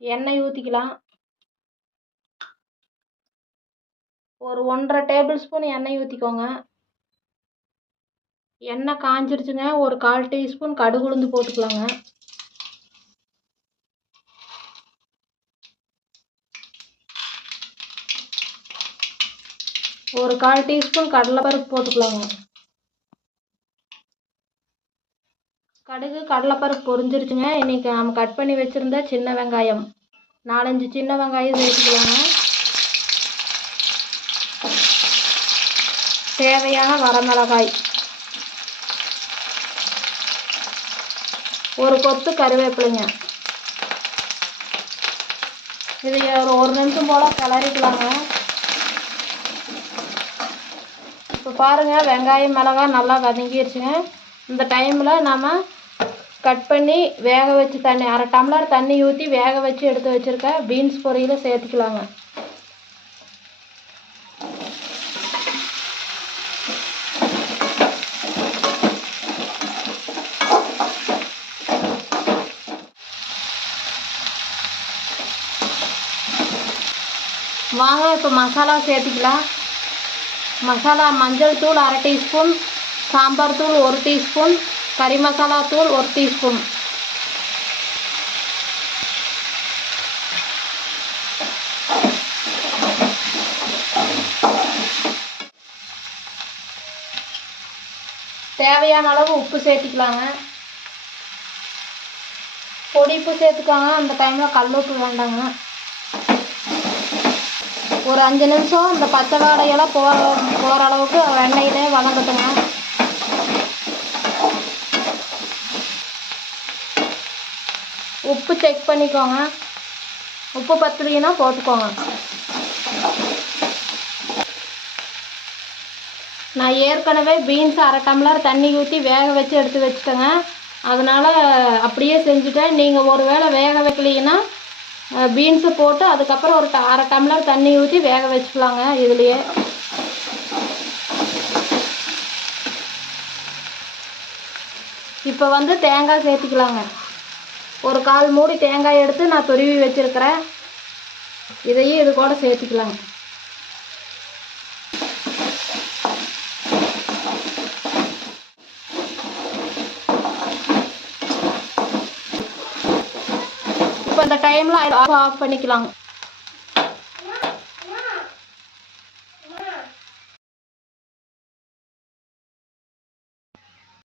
எண்ணெய் ஊற்றிக்கலாம். ஒரு 1½ டேபிள் ஸ்பூன் எண்ணெய் ஊற்றிக்கோங்க. எண்ணெய் காஞ்சிருச்சுங்க. ஒரு 1/4 டீஸ்பூன் கடுகு உளுந்து போட்டுக்கலாங்க. ஒரு 1/4 டீஸ்பூன் கடலைப்பருப்பு போட்டுக்கலாங்க. கடுகு கடலைப்பருப்பு பொரிஞ்சிருச்சுங்க. இன்றைக்கி நம்ம கட் பண்ணி வச்சுருந்த சின்ன வெங்காயம் 4-5 சின்ன வெங்காயம் சேர்த்துக்கலாங்க. தேவையான வரமிளகாய், ஒரு கொத்து கருவேப்பிலைங்க. இது ஒரு நிமிஷம் போல் கிளறிக்கலாங்க. இப்போ பாருங்கள், வெங்காயம் மிளகாய் நல்லா வதங்கிடுச்சுங்க. இந்த டைமில் நம்ம கட் பண்ணி வேக வச்சு தண்ணி 1/2 டம்ளர் தண்ணி ஊற்றி வேக வச்சு எடுத்து வச்சுருக்க பீன்ஸ் பொரியலை சேர்த்துக்கலாங்க. வாங்க இப்போ மசாலா சேர்த்துக்கலாம். மசாலா மஞ்சள் தூள் 1/2 டீஸ்பூன், சாம்பார் தூள் 1 டீஸ்பூன், கறி மசாலா தூள் 1 டீஸ்பூன். தேவையான அளவு உப்பு சேர்த்துக்கலாங்க. பொடி உப்பு சேர்த்துக்கோங்க. அந்த டைமில் கல் உப்பு வேண்டாங்க. ஒரு 5 நிமிஷம் இந்த பச்சை வாடையெல்லாம் போகிற அளவுக்கு எண்ணெயிலே வதங்கட்டுங்க. உப்பு செக் பண்ணிக்கோங்க. உப்பு பத்தலைன்னா போட்டுக்கோங்க. நான் ஏற்கனவே பீன்ஸ் 1/2 டம்ளர் தண்ணி ஊற்றி வேக வச்சு எடுத்து வச்சுட்டேங்க. அதனால் அப்படியே செஞ்சுட்டேன். நீங்கள் ஒரு வேளை வேக வைக்கலைன்னா பீன்ஸை போட்டு அதுக்கப்புறம் ஒரு 1/2 டம்ளர் தண்ணி ஊற்றி வேக வச்சுக்கலாங்க. இதுலேயே இப்போ வந்து தேங்காய் சேர்த்துக்கலாங்க. ஒரு 1/4 மூடி தேங்காய் எடுத்து நான் துருவி வச்சுருக்கிறேன். இதையும் இது கூட சேர்த்துக்கலாங்க. இப்போ இந்த டைமில் ஆஃப் பண்ணிக்கலாங்க.